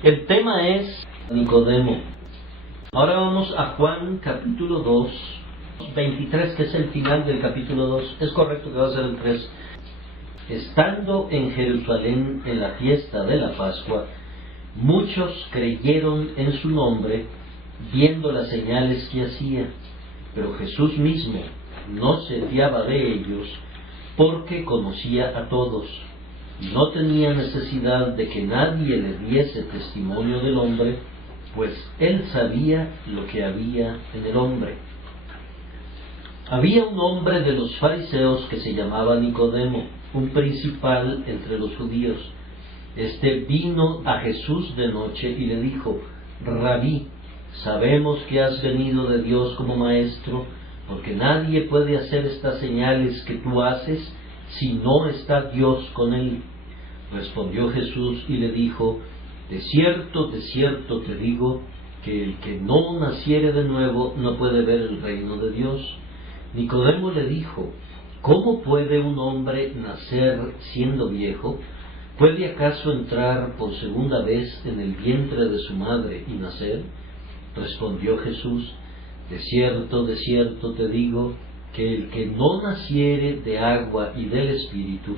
El tema es Nicodemo. Ahora vamos a Juan capítulo 2, 23, que es el final del capítulo 2. Es correcto que va a ser el 3. Estando en Jerusalén en la fiesta de la Pascua, muchos creyeron en su nombre, viendo las señales que hacía. Pero Jesús mismo no se fiaba de ellos, porque conocía a todos. No tenía necesidad de que nadie le diese testimonio del hombre, pues él sabía lo que había en el hombre. Había un hombre de los fariseos que se llamaba Nicodemo, un principal entre los judíos. Este vino a Jesús de noche y le dijo: Rabí, sabemos que has venido de Dios como maestro, porque nadie puede hacer estas señales que tú haces si no está Dios con él. Respondió Jesús y le dijo: de cierto te digo, que el que no naciere de nuevo no puede ver el reino de Dios. Nicodemo le dijo: ¿cómo puede un hombre nacer siendo viejo? ¿Puede acaso entrar por segunda vez en el vientre de su madre y nacer? Respondió Jesús: de cierto te digo, que el que no naciere de agua y del Espíritu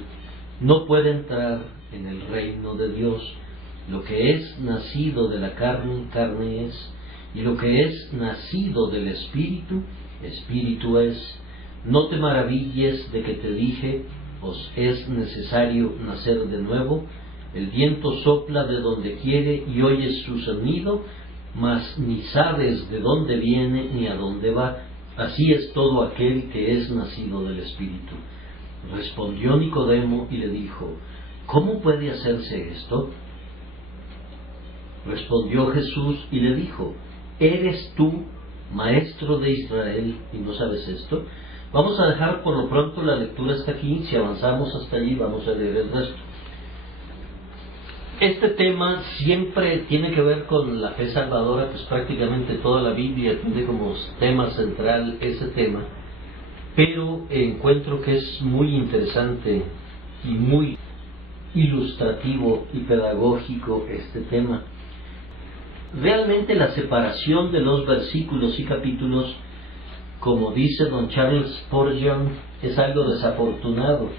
no puede entrar en el reino de Dios. Lo que es nacido de la carne, carne es, y lo que es nacido del Espíritu, Espíritu es. No te maravilles de que te dije: os es necesario nacer de nuevo. El viento sopla de donde quiere y oyes su sonido, mas ni sabes de dónde viene ni a dónde va. Así es todo aquel que es nacido del Espíritu. Respondió Nicodemo y le dijo: ¿cómo puede hacerse esto? Respondió Jesús y le dijo: ¿eres tú maestro de Israel y no sabes esto? Vamos a dejar por lo pronto la lectura hasta aquí. Si avanzamos hasta allí vamos a leer el resto. Este tema siempre tiene que ver con la fe salvadora, pues prácticamente toda la Biblia tiene como tema central ese tema, pero encuentro que es muy interesante y muy ilustrativo y pedagógico este tema. Realmente la separación de los versículos y capítulos, como dice don Charles Spurgeon, es algo desafortunado,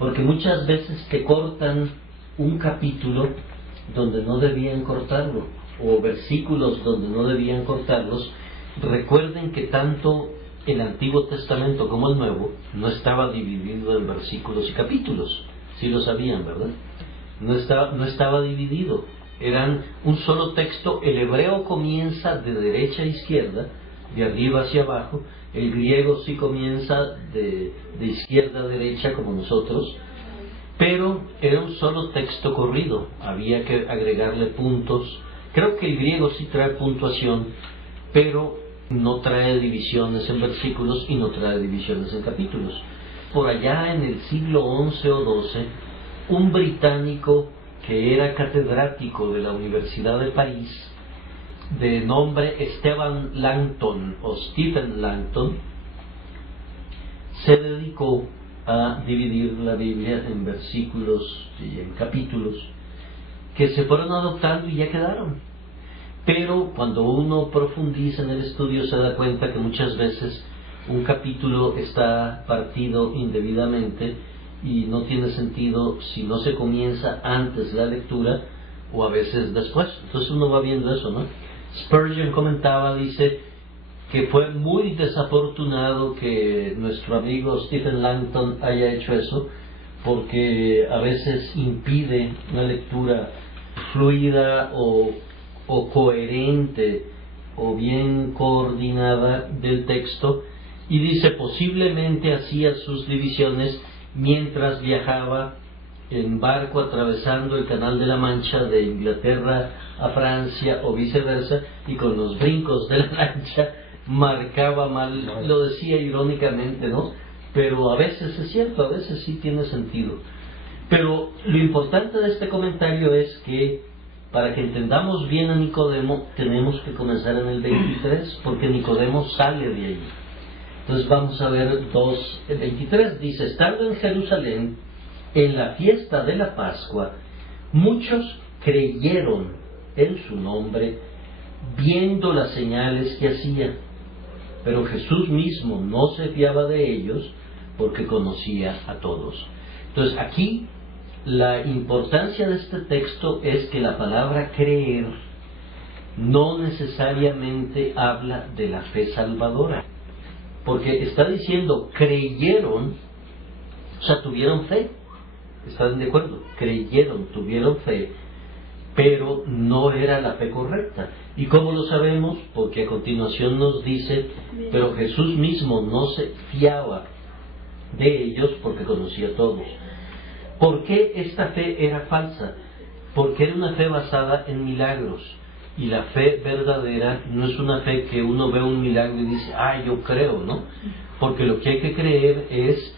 porque muchas veces te cortan un capítulo donde no debían cortarlo, o versículos donde no debían cortarlos. Recuerden que tanto el Antiguo Testamento como el Nuevo no estaba dividido en versículos y capítulos. Sí lo sabían, ¿verdad? No estaba dividido. Eran un solo texto. El hebreo comienza de derecha a izquierda, de arriba hacia abajo. El griego sí comienza de izquierda a derecha, como nosotros, pero era un solo texto corrido. Había que agregarle puntos. Creo que el griego sí trae puntuación, pero no trae divisiones en versículos y no trae divisiones en capítulos. Por allá en el siglo XI o XII, un británico que era catedrático de la Universidad de París, de nombre Stephen Langton o Stephen Langton, se dedicó a dividir la Biblia en versículos y en capítulos que se fueron adoptando y ya quedaron. Pero cuando uno profundiza en el estudio se da cuenta que muchas veces un capítulo está partido indebidamente y no tiene sentido si no se comienza antes la lectura o a veces después. Entonces uno va viendo eso, ¿no? Spurgeon comentaba, dice, que fue muy desafortunado que nuestro amigo Stephen Langton haya hecho eso, porque a veces impide una lectura fluida o coherente o bien coordinada del texto, y dice posiblemente hacía sus divisiones mientras viajaba en barco atravesando el Canal de la Mancha de Inglaterra a Francia o viceversa, y con los brincos de la lancha marcaba mal. Lo decía irónicamente, ¿no? Pero a veces es cierto, a veces sí tiene sentido. Pero lo importante de este comentario es que para que entendamos bien a Nicodemo tenemos que comenzar en el 23, porque Nicodemo sale de allí. Entonces vamos a ver el 23 dice: estando en Jerusalén en la fiesta de la Pascua, muchos creyeron en su nombre, viendo las señales que hacía. Pero Jesús mismo no se fiaba de ellos porque conocía a todos. Entonces aquí la importancia de este texto es que la palabra creer no necesariamente habla de la fe salvadora, porque está diciendo creyeron, o sea, tuvieron fe. ¿Están de acuerdo? Creyeron, tuvieron fe, pero no era la fe correcta. ¿Y cómo lo sabemos? Porque a continuación nos dice, pero Jesús mismo no se fiaba de ellos porque conocía a todos. ¿Por qué esta fe era falsa? Porque era una fe basada en milagros. Y la fe verdadera no es una fe que uno ve un milagro y dice, yo creo, ¿no? Porque lo que hay que creer es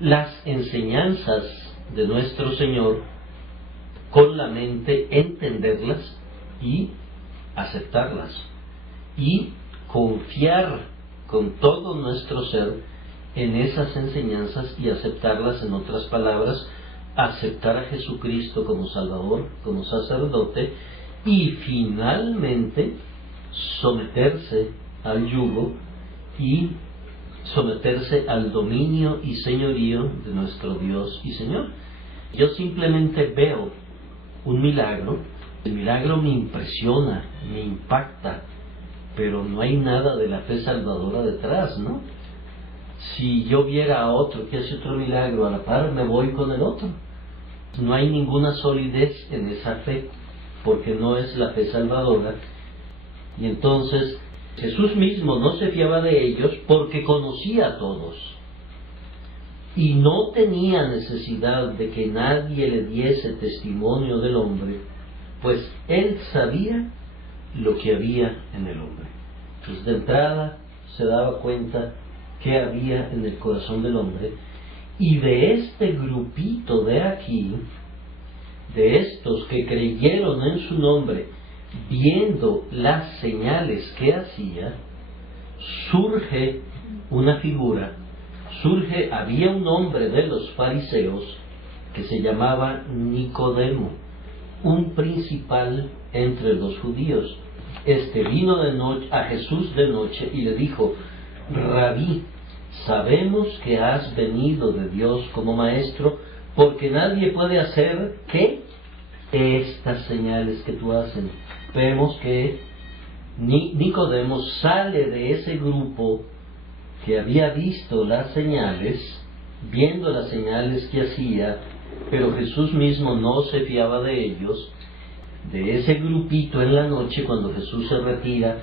las enseñanzas de nuestro Señor con la mente, entenderlas y aceptarlas. Y confiar con todo nuestro ser en esas enseñanzas y aceptarlas. En otras palabras, aceptar a Jesucristo como Salvador, como sacerdote, y finalmente someterse al yugo y someterse al dominio y señorío de nuestro Dios y Señor. Yo simplemente veo un milagro, el milagro me impresiona, me impacta, pero no hay nada de la fe salvadora detrás, ¿no? Si yo viera a otro que hace otro milagro a la par, me voy con el otro. No hay ninguna solidez en esa fe, porque no es la fe salvadora. Y entonces Jesús mismo no se fiaba de ellos porque conocía a todos y no tenía necesidad de que nadie le diese testimonio del hombre, pues él sabía lo que había en el hombre. Pues de entrada se daba cuenta que había en el corazón del hombre, y de este grupito de aquí, de estos que creyeron en su nombre, viendo las señales que hacía, surge una figura, había un hombre de los fariseos que se llamaba Nicodemo, un principal entre los judíos. Este vino de noche a Jesús de noche y le dijo: Rabí, sabemos que has venido de Dios como maestro, porque nadie puede hacer ¿qué? Estas señales que tú haces. Vemos que Nicodemo sale de ese grupo que había visto las señales, viendo las señales que hacía, pero Jesús mismo no se fiaba de ellos. De ese grupito en la noche, cuando Jesús se retira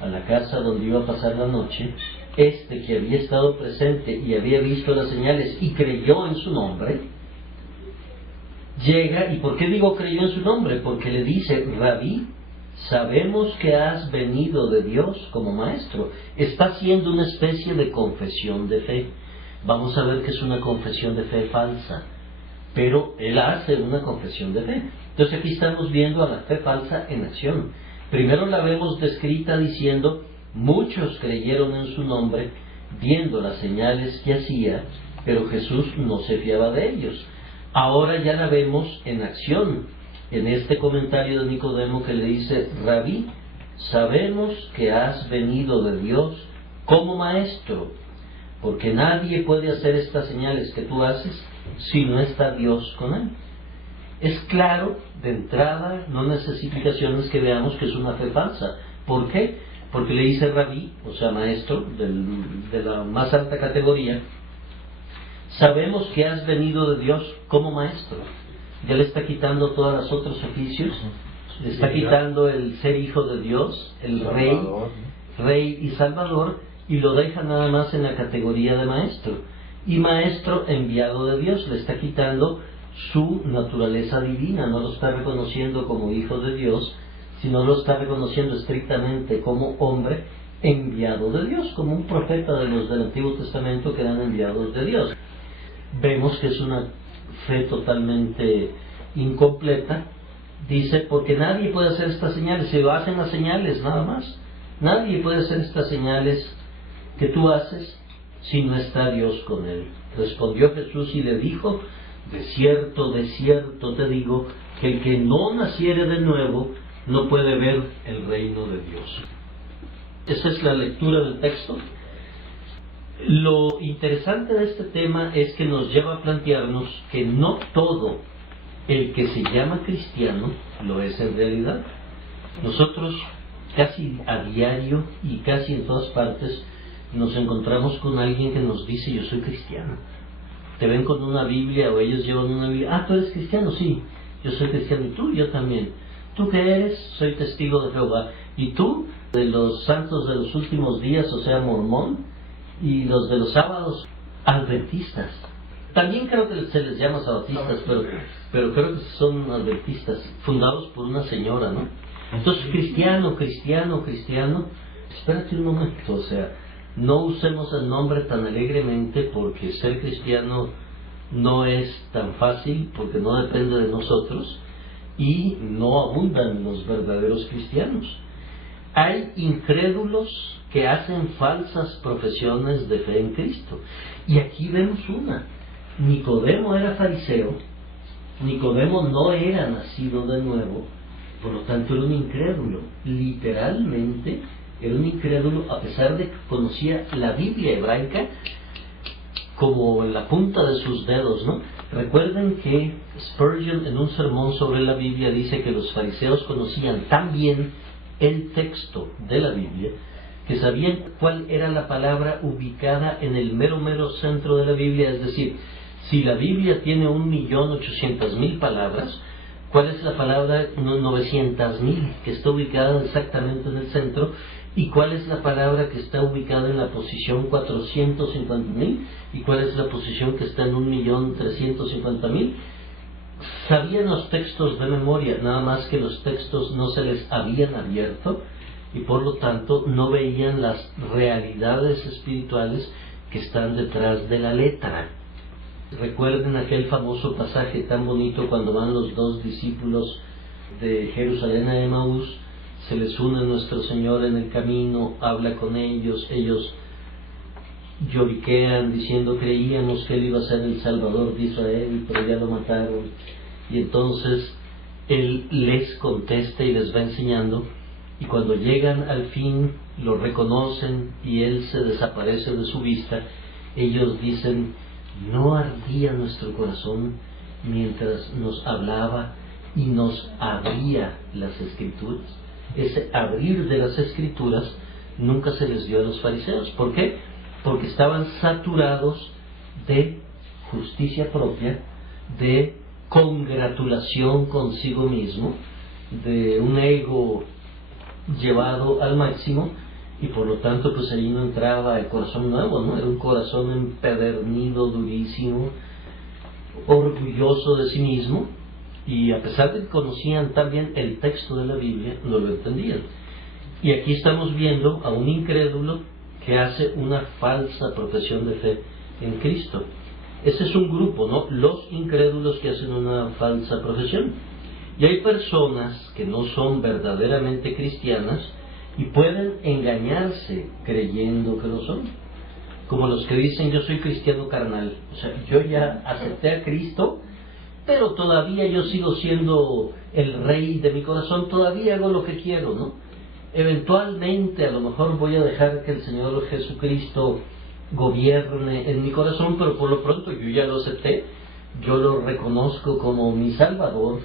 a la casa donde iba a pasar la noche, este que había estado presente y había visto las señales y creyó en su nombre, llega. ¿Y por qué digo creyó en su nombre? Porque le dice: Rabí, sabemos que has venido de Dios como maestro. Está haciendo una especie de confesión de fe. Vamos a ver que es una confesión de fe falsa, pero él hace una confesión de fe. Entonces aquí estamos viendo a la fe falsa en acción. Primero la vemos descrita diciendo: muchos creyeron en su nombre, viendo las señales que hacía, pero Jesús no se fiaba de ellos. Ahora ya la vemos en acción, en este comentario de Nicodemo que le dice: Rabí, sabemos que has venido de Dios como maestro, porque nadie puede hacer estas señales que tú haces si no está Dios con él. Es claro, de entrada, no necesita explicaciones que veamos que es una fe falsa. ¿Por qué? Porque le dice Rabí, o sea, maestro de la más alta categoría. Sabemos que has venido de Dios como maestro. Ya le está quitando todos los otros oficios, le está quitando el ser hijo de Dios, el rey y salvador, y lo deja nada más en la categoría de maestro. Y maestro enviado de Dios, le está quitando su naturaleza divina, no lo está reconociendo como hijo de Dios, sino lo está reconociendo estrictamente como hombre enviado de Dios, como un profeta de los del Antiguo Testamento que eran enviados de Dios. Vemos que es una fe totalmente incompleta. Dice: porque nadie puede hacer estas señales. Se lo hacen las señales nada más. Nadie puede hacer estas señales que tú haces si no está Dios con él. Respondió Jesús y le dijo: de cierto te digo, que el que no naciere de nuevo no puede ver el reino de Dios. Esa es la lectura del texto. Lo interesante de este tema es que nos lleva a plantearnos que no todo el que se llama cristiano lo es en realidad. Nosotros casi a diario y casi en todas partes nos encontramos con alguien que nos dice: yo soy cristiano. Te ven con una Biblia, o ellos llevan una Biblia. Ah, ¿tú eres cristiano? Sí, yo soy cristiano. ¿Y tú? Yo también. ¿Tú qué eres? Soy testigo de Jehová. ¿Y tú? De los santos de los últimos días, o sea, mormón. Y los de los sábados, adventistas. También creo que se les llama sabatistas, pero creo que son adventistas, fundados por una señora, ¿no? Entonces, cristiano. Espérate un momento, o sea, no usemos el nombre tan alegremente, porque ser cristiano no es tan fácil, porque no depende de nosotros, y no abundan los verdaderos cristianos. Hay incrédulos que hacen falsas profesiones de fe en Cristo. Y aquí vemos una. Nicodemo era fariseo. Nicodemo no era nacido de nuevo, por lo tanto era un incrédulo. Literalmente era un incrédulo, a pesar de que conocía la Biblia hebraica como en la punta de sus dedos, ¿no? Recuerden que Spurgeon, en un sermón sobre la Biblia, dice que los fariseos conocían tan bien el texto de la Biblia que sabían cuál era la palabra ubicada en el mero centro de la Biblia. Es decir, si la Biblia tiene 1.800.000 palabras, ¿cuál es la palabra 900.000 que está ubicada exactamente en el centro? ¿Y cuál es la palabra que está ubicada en la posición 450.000? ¿Y cuál es la posición que está en 1.350.000? Sabían los textos de memoria, nada más que los textos no se les habían abierto y por lo tanto no veían las realidades espirituales que están detrás de la letra. Recuerden aquel famoso pasaje tan bonito cuando van los dos discípulos de Jerusalén a Emaús, se les une nuestro Señor en el camino, habla con ellos, ellos lloriquean diciendo: creíamos que Él iba a ser el Salvador de Israel, pero ya lo mataron. Y entonces Él les contesta y les va enseñando, y cuando llegan al fin lo reconocen y Él se desaparece de su vista. Ellos dicen: ¿no ardía nuestro corazón mientras nos hablaba y nos abría las Escrituras? Ese abrir de las Escrituras nunca se les dio a los fariseos. ¿Por qué? Porque estaban saturados de justicia propia, de congratulación consigo mismo, de un ego llevado al máximo, y por lo tanto pues ahí no entraba el corazón nuevo, ¿no? Era un corazón empedernido, durísimo, orgulloso de sí mismo, y a pesar de que conocían también el texto de la Biblia, no lo entendían. Y aquí estamos viendo a un incrédulo que hace una falsa profesión de fe en Cristo. Ese es un grupo, ¿no? Los incrédulos que hacen una falsa profesión. Y hay personas que no son verdaderamente cristianas y pueden engañarse creyendo que lo son. Como los que dicen: yo soy cristiano carnal. O sea, yo ya acepté a Cristo, pero todavía yo sigo siendo el rey de mi corazón, todavía hago lo que quiero, ¿no? Eventualmente a lo mejor voy a dejar que el Señor Jesucristo gobierne en mi corazón, pero por lo pronto yo ya lo acepté, yo lo reconozco como mi Salvador,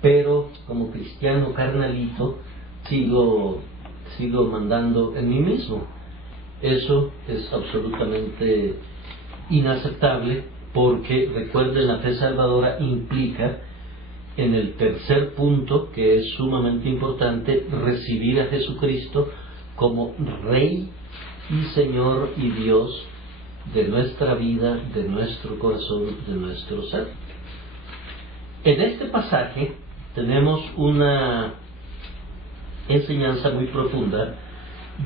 pero como cristiano carnalito sigo mandando en mí mismo. Eso es absolutamente inaceptable, porque recuerden, la fe salvadora implica, en el tercer punto, que es sumamente importante, recibir a Jesucristo como Rey y Señor y Dios de nuestra vida, de nuestro corazón, de nuestro ser. En este pasaje tenemos una enseñanza muy profunda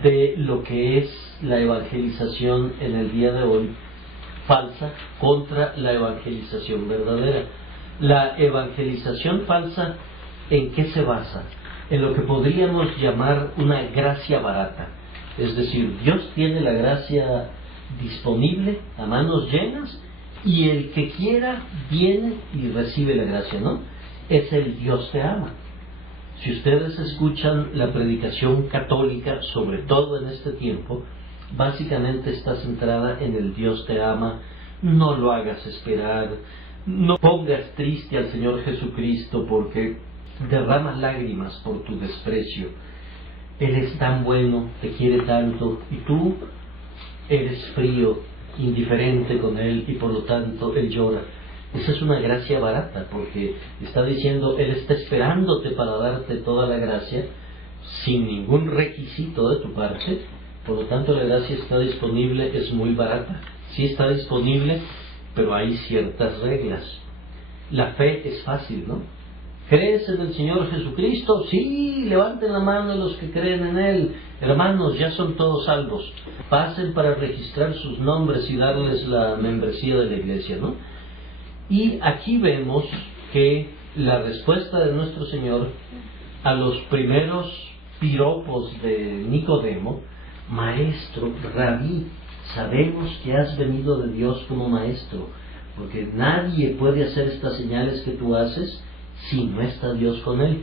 de lo que es la evangelización en el día de hoy, falsa contra la evangelización verdadera. La evangelización falsa, ¿en qué se basa? En lo que podríamos llamar una gracia barata. Es decir, Dios tiene la gracia disponible a manos llenas Y el que quiera viene y recibe la gracia, ¿no? Es el Dios te ama. Si ustedes escuchan la predicación católica, sobre todo en este tiempo, básicamente está centrada en el Dios te ama. No lo hagas esperar, no pongas triste al Señor Jesucristo porque derrama lágrimas por tu desprecio. Él es tan bueno, te quiere tanto, y tú eres frío, indiferente con Él, y por lo tanto Él llora. Esa es una gracia barata, porque está diciendo, Él está esperándote para darte toda la gracia, sin ningún requisito de tu parte. Por lo tanto, la gracia está disponible, es muy barata. Sí está disponible, pero hay ciertas reglas. La fe es fácil, ¿no? ¿Crees en el Señor Jesucristo? Sí, levanten la mano los que creen en Él. Hermanos, ya son todos salvos. Pasen para registrar sus nombres y darles la membresía de la iglesia, ¿no? Y aquí vemos que la respuesta de nuestro Señor a los primeros piropos de Nicodemo: Maestro, Rabí, sabemos que has venido de Dios como maestro, porque nadie puede hacer estas señales que tú haces si no está Dios con él.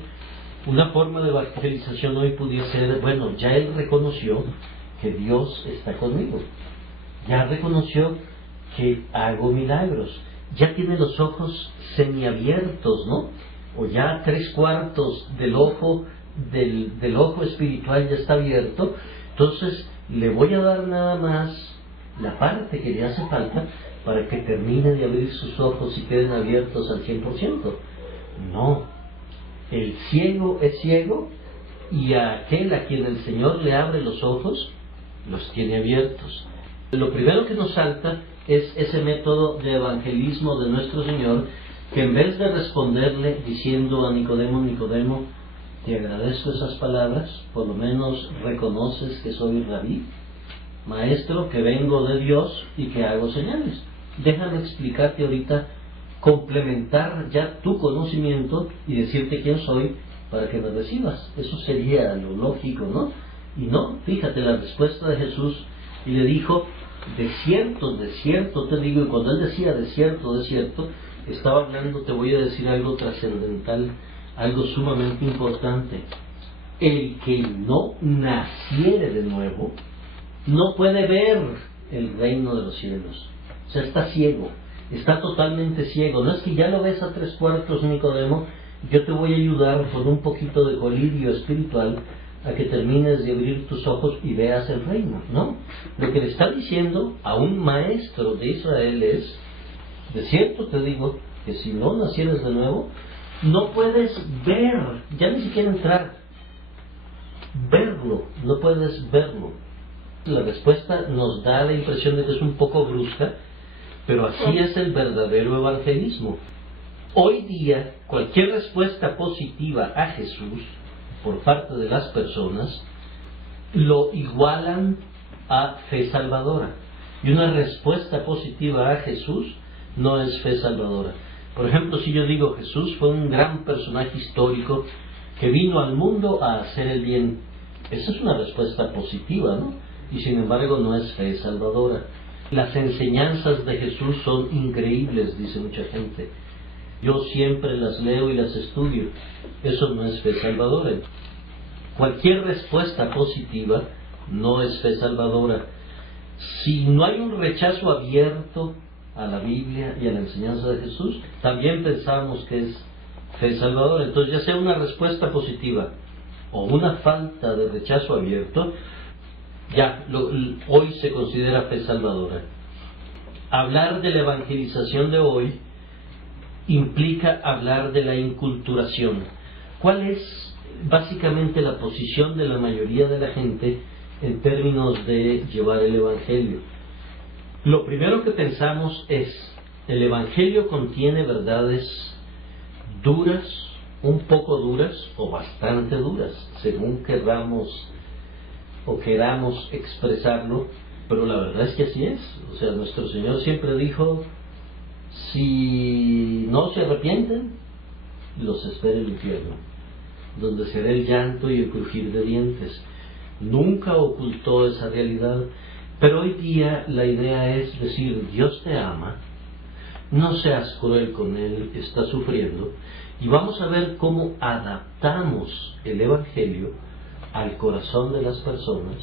Una forma de evangelización hoy pudiera ser, bueno, ya él reconoció que Dios está conmigo, ya reconoció que hago milagros, ya tiene los ojos semiabiertos, ¿no? O ya 3/4 del ojo del ojo espiritual ya está abierto. Entonces le voy a dar nada más la parte que le hace falta para que termine de abrir sus ojos y queden abiertos al 100%. No, el ciego es ciego, y a aquel a quien el Señor le abre los ojos, los tiene abiertos. Lo primero que nos salta es ese método de evangelismo de nuestro Señor, que en vez de responderle diciendo a Nicodemo: Nicodemo, te agradezco esas palabras, por lo menos reconoces que soy Rabí, maestro, que vengo de Dios y que hago señales. Déjame explicarte ahorita, complementar ya tu conocimiento y decirte quién soy para que me recibas. Eso sería lo lógico, ¿no? Y no, fíjate la respuesta de Jesús, y le dijo: de cierto te digo. Y cuando él decía de cierto, estaba hablando, te voy a decir algo trascendental, algo sumamente importante. El que no naciere de nuevo no puede ver el reino de los cielos. O sea, está ciego, está totalmente ciego. No es que ya lo ves a 3/4, Nicodemo, yo te voy a ayudar con un poquito de colirio espiritual a que termines de abrir tus ojos y veas el reino, ¿no? Lo que le está diciendo a un maestro de Israel es: de cierto te digo que si no nacieres de nuevo, no puedes ver, ya ni siquiera entrar, verlo, no puedes verlo. La respuesta nos da la impresión de que es un poco brusca, pero así es el verdadero evangelismo. Hoy día, cualquier respuesta positiva a Jesús por parte de las personas lo igualan a fe salvadora. Y una respuesta positiva a Jesús no es fe salvadora. Por ejemplo, si yo digo Jesús fue un gran personaje histórico que vino al mundo a hacer el bien, esa es una respuesta positiva, ¿no? Y sin embargo no es fe salvadora. Las enseñanzas de Jesús son increíbles, dice mucha gente. Yo siempre las leo y las estudio. Eso no es fe salvadora. Cualquier respuesta positiva no es fe salvadora. Si no hay un rechazo abierto a la Biblia y a la enseñanza de Jesús, también pensamos que es fe salvadora. Entonces, ya sea una respuesta positiva o una falta de rechazo abierto, hoy se considera fe salvadora. Hablar de la evangelización de hoy implica hablar de la inculturación. ¿Cuál es básicamente la posición de la mayoría de la gente en términos de llevar el evangelio? Lo primero que pensamos es: el evangelio contiene verdades duras, un poco duras o bastante duras, según queramos expresarlo, pero la verdad es que así es. O sea, nuestro Señor siempre dijo: si no se arrepienten, los espera el infierno, donde será el llanto y el crujir de dientes. Nunca ocultó esa realidad, pero hoy día la idea es decir: Dios te ama, no seas cruel con él, está sufriendo. Y vamos a ver cómo adaptamos el Evangelio al corazón de las personas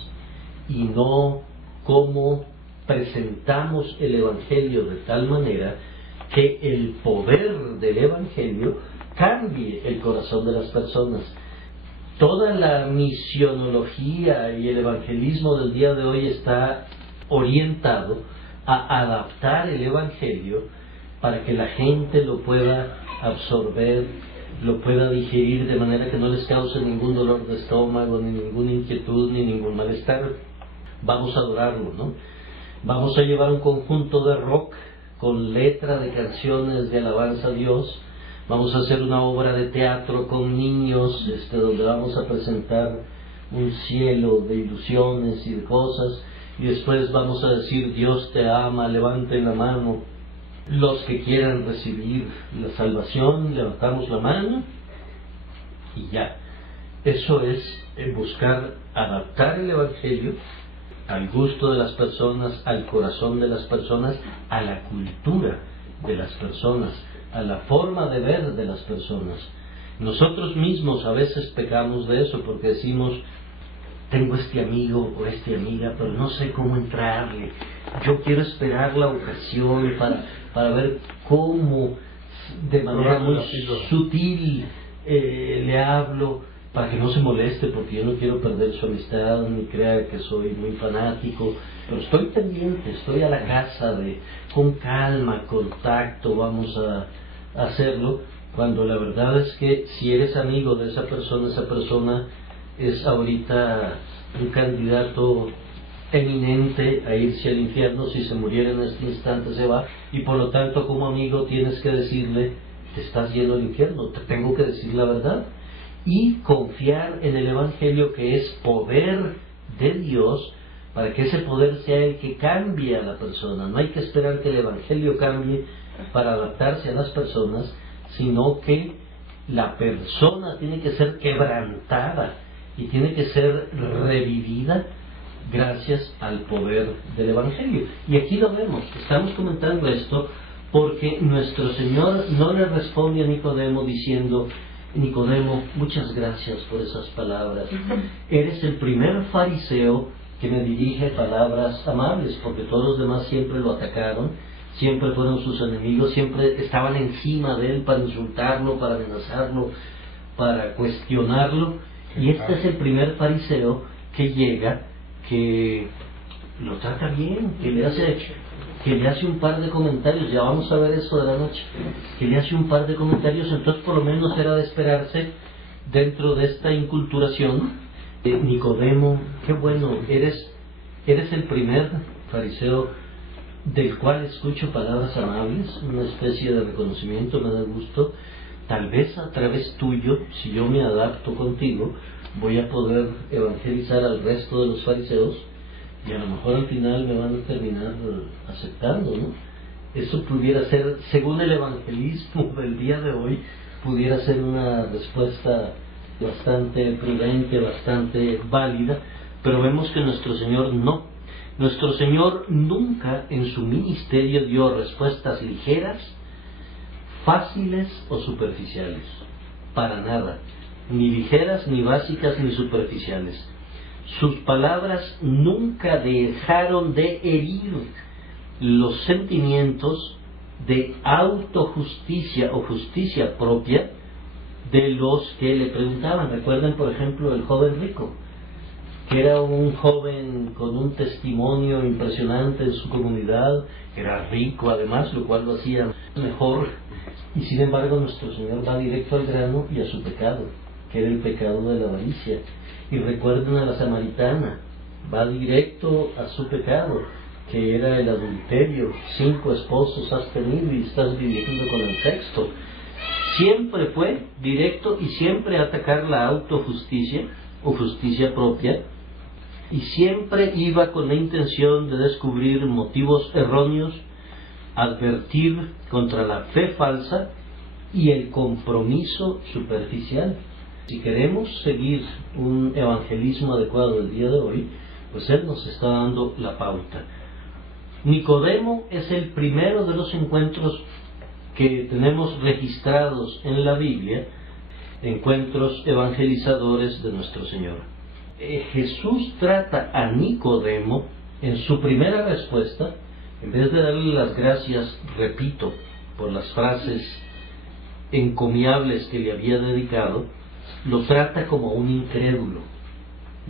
y no cómo presentamos el Evangelio de tal manera que el poder del Evangelio cambie el corazón de las personas. Toda la misionología y el evangelismo del día de hoy está orientado a adaptar el Evangelio para que la gente lo pueda absorber, lo pueda digerir de manera que no les cause ningún dolor de estómago, ni ninguna inquietud, ni ningún malestar. Vamos a adorarlo, ¿no? Vamos a llevar un conjunto de rock con letra de canciones de alabanza a Dios. Vamos a hacer una obra de teatro con niños, donde vamos a presentar un cielo de ilusiones y de cosas, y después vamos a decir: Dios te ama, levanten la mano. Los que quieran recibir la salvación, levantamos la mano, y ya. Eso es buscar adaptar el Evangelio al gusto de las personas, al corazón de las personas, a la cultura de las personas, a la forma de ver de las personas. Nosotros mismos a veces pecamos de eso porque decimos: tengo este amigo o esta amiga, pero no sé cómo entrarle. Yo quiero esperar la ocasión para ver cómo, de manera muy sutil, le hablo, para que no se moleste, porque yo no quiero perder su amistad, ni crea que soy muy fanático, pero estoy pendiente, estoy a la casa con calma, con tacto, vamos a hacerlo, cuando la verdad es que si eres amigo de esa persona es ahorita un candidato eminente a irse al infierno. Si se muriera en este instante se va, y por lo tanto como amigo tienes que decirle: te estás yendo al infierno, te tengo que decir la verdad, y confiar en el Evangelio, que es poder de Dios, para que ese poder sea el que cambie a la persona. No hay que esperar que el Evangelio cambie para adaptarse a las personas, sino que la persona tiene que ser quebrantada y tiene que ser revivida gracias al poder del Evangelio. Y aquí lo vemos, estamos comentando esto porque nuestro Señor no le responde a Nicodemo diciendo: Nicodemo, muchas gracias por esas palabras. Eres el primer fariseo que me dirige palabras amables, porque todos los demás siempre lo atacaron, siempre fueron sus enemigos, siempre estaban encima de él para insultarlo, para amenazarlo, para cuestionarlo. Y este es el primer fariseo que llega, que lo trata bien, que le hace un par de comentarios. Ya vamos a ver eso de la noche, que le hace un par de comentarios. Entonces por lo menos era de esperarse, dentro de esta inculturación, Nicodemo, qué bueno, eres el primer fariseo del cual escucho palabras amables, una especie de reconocimiento, me da gusto. Tal vez a través tuyo, si yo me adapto contigo, voy a poder evangelizar al resto de los fariseos, y a lo mejor al final me van a terminar aceptando, ¿no? Eso pudiera ser, según el evangelismo del día de hoy, pudiera ser una respuesta bastante prudente, bastante válida, pero vemos que nuestro Señor no. Nuestro Señor nunca en su ministerio dio respuestas ligeras, fáciles o superficiales, para nada, ni ligeras, ni básicas, ni superficiales. Sus palabras nunca dejaron de herir los sentimientos de autojusticia o justicia propia de los que le preguntaban. Recuerden, por ejemplo, el joven rico, que era un joven con un testimonio impresionante en su comunidad, era rico además, lo cual lo hacía mejor, y sin embargo nuestro Señor va directo al grano y a su pecado, que era el pecado de la avaricia. Y recuerden a la samaritana, va directo a su pecado, que era el adulterio. 5 esposos has tenido y estás viviendo con el sexto. Siempre fue directo y siempre atacar la autojusticia o justicia propia, y siempre iba con la intención de descubrir motivos erróneos, advertir contra la fe falsa y el compromiso superficial. Si queremos seguir un evangelismo adecuado el día de hoy, pues Él nos está dando la pauta. Nicodemo es el primero de los encuentros que tenemos registrados en la Biblia, encuentros evangelizadores de nuestro Señor. Jesús trata a Nicodemo en su primera respuesta, en vez de darle las gracias, repito, por las frases encomiables que le había dedicado, lo trata como un incrédulo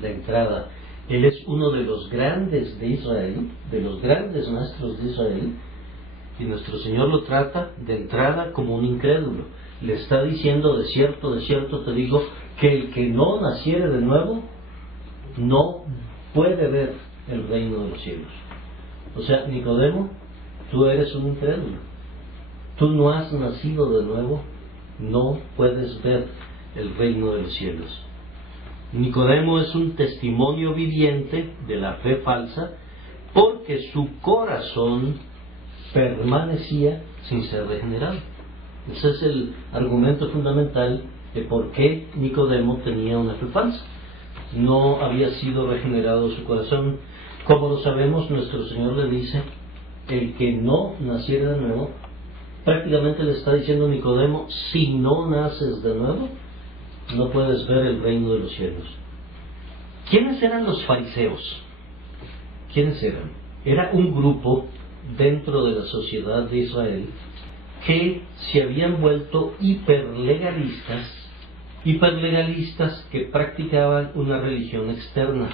de entrada. Él es uno de los grandes de Israel, de los grandes maestros de Israel, y nuestro Señor lo trata de entrada como un incrédulo. Le está diciendo, de cierto te digo, que el que no naciere de nuevo no puede ver el reino de los cielos. O sea, Nicodemo, tú eres un incrédulo. Tú no has nacido de nuevo, no puedes ver el reino de los cielos. Nicodemo es un testimonio viviente de la fe falsa, porque su corazón permanecía sin ser regenerado. Ese es el argumento fundamental de por qué Nicodemo tenía una fe falsa. No había sido regenerado su corazón. Como lo sabemos, nuestro Señor le dice, el que no naciera de nuevo, prácticamente le está diciendo a Nicodemo, si no naces de nuevo, no puedes ver el reino de los cielos. ¿Quiénes eran los fariseos? ¿Quiénes eran? Era un grupo dentro de la sociedad de Israel que se habían vuelto hiperlegalistas que practicaban una religión externa.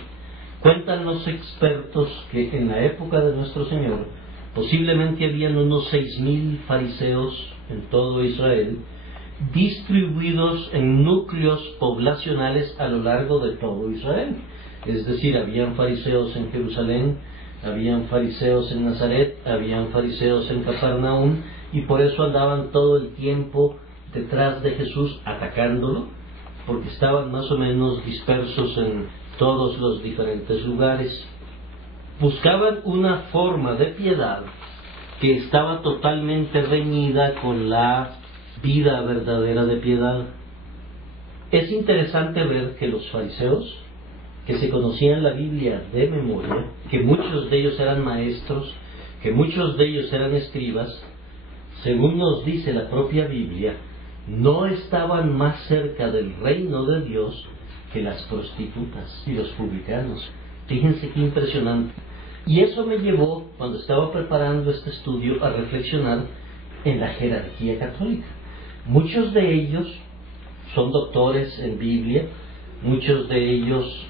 Cuentan los expertos que en la época de nuestro Señor posiblemente habían unos 6,000 fariseos en todo Israel, distribuidos en núcleos poblacionales a lo largo de todo Israel. Es decir, habían fariseos en Jerusalén, habían fariseos en Nazaret, habían fariseos en Capernaum, y por eso andaban todo el tiempo detrás de Jesús atacándolo, porque estaban más o menos dispersos en todos los diferentes lugares. Buscaban una forma de piedad que estaba totalmente reñida con la vida verdadera de piedad. Es interesante ver que los fariseos, que se conocían la Biblia de memoria, que muchos de ellos eran maestros, que muchos de ellos eran escribas, según nos dice la propia Biblia, no estaban más cerca del reino de Dios que las prostitutas y los publicanos. Fíjense qué impresionante. Y eso me llevó, cuando estaba preparando este estudio, a reflexionar en la jerarquía católica. Muchos de ellos son doctores en Biblia, muchos de ellos,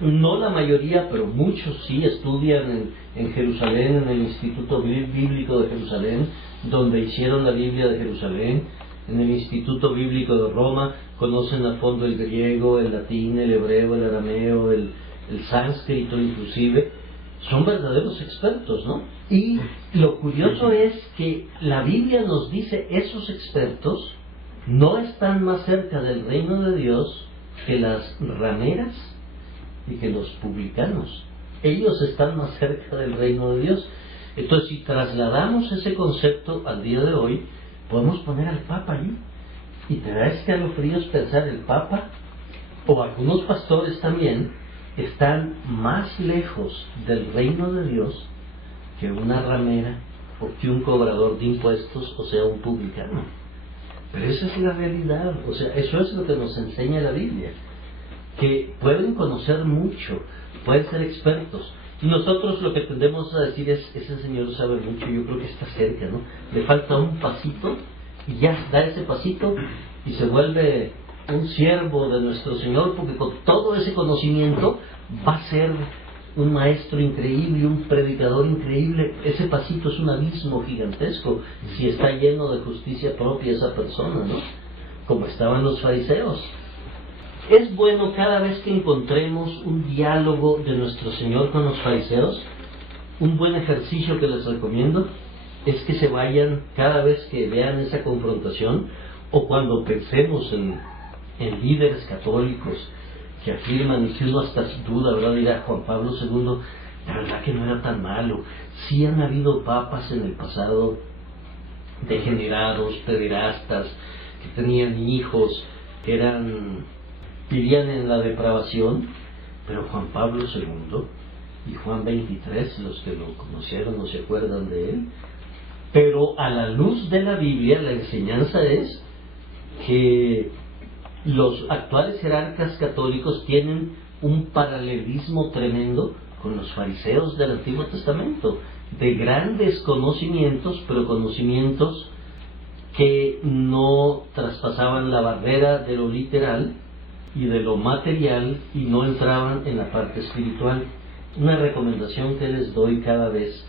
no la mayoría, pero muchos sí estudian en Jerusalén, en el Instituto Bíblico de Jerusalén, donde hicieron la Biblia de Jerusalén, en el Instituto Bíblico de Roma, conocen a fondo el griego, el latín, el hebreo, el arameo, el sánscrito inclusive. Son verdaderos expertos, ¿no? Y lo curioso es que la Biblia nos dice, esos expertos no están más cerca del reino de Dios que las rameras y que los publicanos. Ellos están más cerca del reino de Dios. Entonces, si trasladamos ese concepto al día de hoy, podemos poner al Papa allí. Y te da escalofríos pensar, el Papa, o algunos pastores también, están más lejos del reino de Dios que una ramera o que un cobrador de impuestos, o sea, un publicano. Pero esa es la realidad, o sea, eso es lo que nos enseña la Biblia, que pueden conocer mucho, pueden ser expertos, y nosotros lo que tendemos a decir es, ese señor sabe mucho, yo creo que está cerca, ¿no? Le falta un pasito, y ya, da ese pasito, y se vuelve un siervo de nuestro Señor, porque con todo ese conocimiento va a ser un maestro increíble, un predicador increíble. Ese pasito es un abismo gigantesco si está lleno de justicia propia esa persona, ¿no? Como estaban los fariseos. Es bueno cada vez que encontremos un diálogo de nuestro Señor con los fariseos. Un buen ejercicio que les recomiendo es que se vayan cada vez que vean esa confrontación, o cuando pensemos en líderes católicos que afirman, y que uno hasta duda, ¿verdad? Dirá, Juan Pablo II, la verdad que no era tan malo. Sí han habido papas en el pasado degenerados, pederastas, que tenían hijos, que vivían en la depravación, pero Juan Pablo II y Juan XXIII, los que lo conocieron no se acuerdan de él, Pero a la luz de la Biblia, la enseñanza es que los actuales jerarcas católicos tienen un paralelismo tremendo con los fariseos del Antiguo Testamento, de grandes conocimientos, pero conocimientos que no traspasaban la barrera de lo literal y de lo material y no entraban en la parte espiritual. Una recomendación que les doy cada vez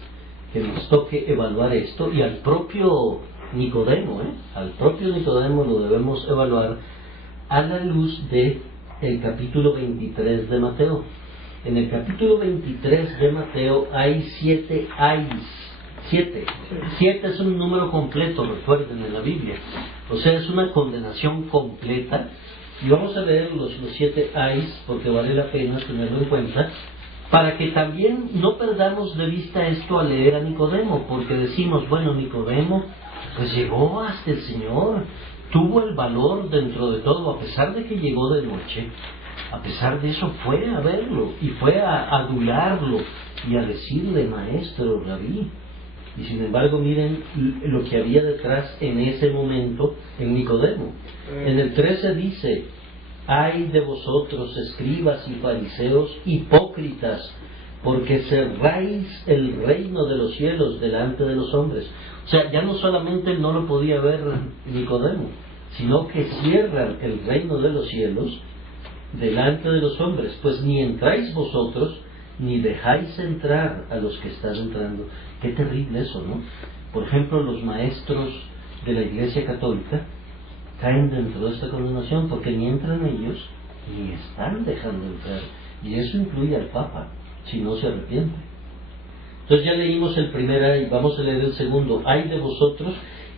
que nos toque evaluar esto, y al propio Nicodemo, lo debemos evaluar a la luz de el capítulo 23 de Mateo. En el capítulo 23 de Mateo hay 7 ayes. 7 es un número completo, recuerden, en la Biblia. O sea, es una condenación completa. Y vamos a leer los 7 ayes, porque vale la pena tenerlo en cuenta, para que también no perdamos de vista esto al leer a Nicodemo, porque decimos, bueno, Nicodemo pues llegó hasta el Señor, tuvo el valor dentro de todo, a pesar de que llegó de noche, a pesar de eso fue a verlo, y fue a adularlo, y a decirle, maestro, rabí. Y sin embargo, miren lo que había detrás en ese momento en Nicodemo. En el 13 dice, ay de vosotros, escribas y fariseos, hipócritas, porque cerráis el reino de los cielos delante de los hombres. O sea, ya no solamente no lo podía ver Nicodemo, sino que cierran el reino de los cielos delante de los hombres, pues ni entráis vosotros, ni dejáis entrar a los que están entrando. Qué terrible eso, ¿no? Por ejemplo, los maestros de la Iglesia Católica caen dentro de esta condenación porque ni entran ellos, ni están dejando entrar. Y eso incluye al Papa, si no se arrepiente. Entonces ya leímos el primer ay, vamos a leer el segundo, ay de vosotros.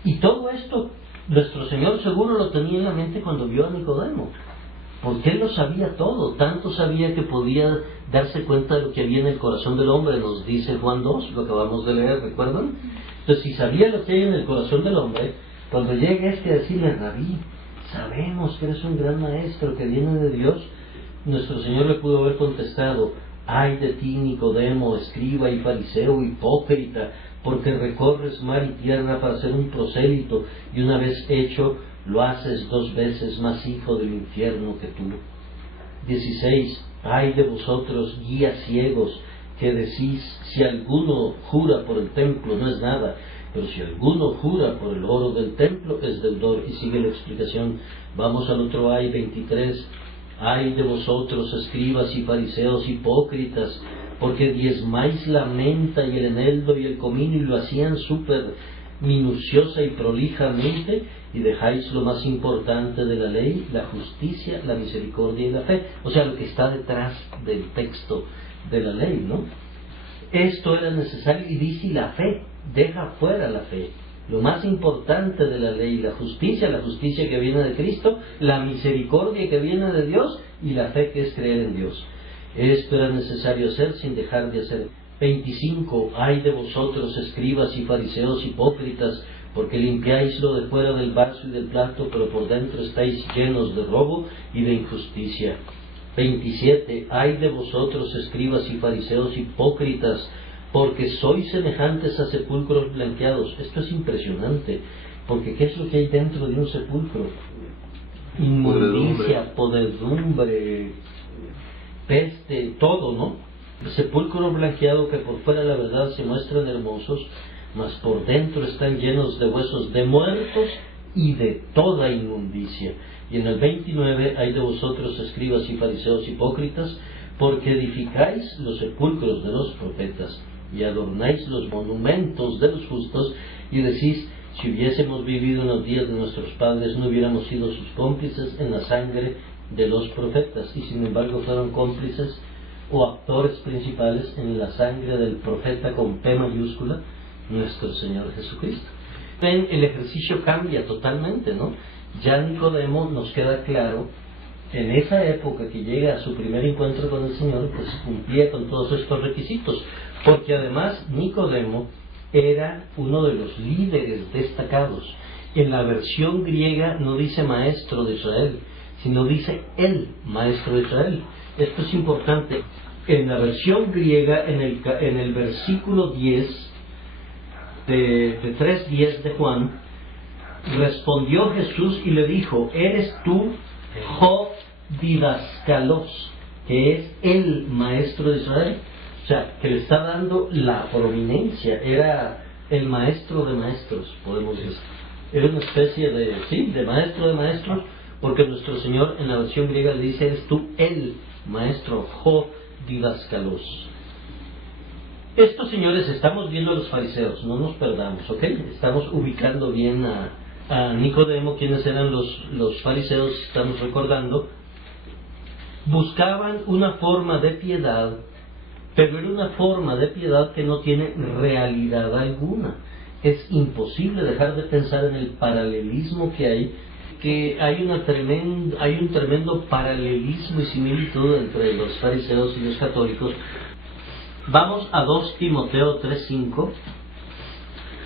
Y todo esto, nuestro Señor seguro lo tenía en la mente cuando vio a Nicodemo, porque Él lo sabía todo, tanto sabía que podía darse cuenta de lo que había en el corazón del hombre, nos dice Juan 2, lo acabamos de leer, ¿recuerdan? Entonces, si sabía lo que hay en el corazón del hombre, cuando llega a decirle, rabí, sabemos que eres un gran maestro que viene de Dios, nuestro Señor le pudo haber contestado, ay de ti, Nicodemo, escriba y fariseo, hipócrita, porque recorres mar y tierra para ser un prosélito, y una vez hecho, lo haces 2 veces más hijo del infierno que tú. 16. Ay de vosotros, guías ciegos, que decís, si alguno jura por el templo no es nada, pero si alguno jura por el oro del templo es deudor. Y sigue la explicación. Vamos al otro ay, 23. Ay de vosotros, escribas y fariseos hipócritas, porque diezmáis la menta y el eneldo y el comino, y lo hacían súper minuciosa y prolijamente, y dejáis lo más importante de la ley, la justicia, la misericordia y la fe. O sea, lo que está detrás del texto de la ley, ¿no? Esto era necesario, y dice la fe, deja fuera la fe. Lo más importante de la ley, la justicia que viene de Cristo, la misericordia que viene de Dios, y la fe que es creer en Dios. Esto era necesario hacer sin dejar de hacer. 25. Ay de vosotros, escribas y fariseos hipócritas, porque limpiáis lo de fuera del vaso y del plato, pero por dentro estáis llenos de robo y de injusticia. 27. Ay de vosotros, escribas y fariseos hipócritas, porque sois semejantes a sepulcros blanqueados. Esto es impresionante, porque ¿qué es lo que hay dentro de un sepulcro? Inmundicia, podredumbre, peste, todo, ¿no? El sepulcro blanqueado, que por fuera la verdad se muestran hermosos, mas por dentro están llenos de huesos de muertos y de toda inmundicia. Y en el 29, hay de vosotros, escribas y fariseos hipócritas, porque edificáis los sepulcros de los profetas y adornáis los monumentos de los justos, y decís, si hubiésemos vivido en los días de nuestros padres, no hubiéramos sido sus cómplices en la sangre de los profetas. Y sin embargo fueron cómplices o actores principales en la sangre del profeta con P mayúscula, nuestro Señor Jesucristo. Ven, el ejercicio cambia totalmente, ¿no? Ya Nicodemo, nos queda claro, en esa época que llega a su primer encuentro con el Señor, pues cumplía con todos estos requisitos, porque además Nicodemo era uno de los líderes destacados. En la versión griega no dice maestro de Israel, sino dice el maestro de Israel. Esto es importante. En la versión griega, en el versículo 10, de 3:10 de Juan, respondió Jesús y le dijo: ¿eres tú Jo Didaskalos, que es el maestro de Israel? O sea, que le está dando la prominencia, era el maestro de maestros, podemos decir. Era una especie de maestro de maestros, porque nuestro Señor en la versión griega le dice: eres tú el maestro, Jo Didaskalos. Estos señores, estamos viendo a los fariseos, no nos perdamos, ¿ok? Estamos ubicando bien a Nicodemo, quienes eran los fariseos, estamos recordando. Buscaban una forma de piedad, pero era una forma de piedad que no tiene realidad alguna. Es imposible dejar de pensar en el paralelismo que hay un tremendo paralelismo y similitud entre los fariseos y los católicos. Vamos a 2 Timoteo 3:5,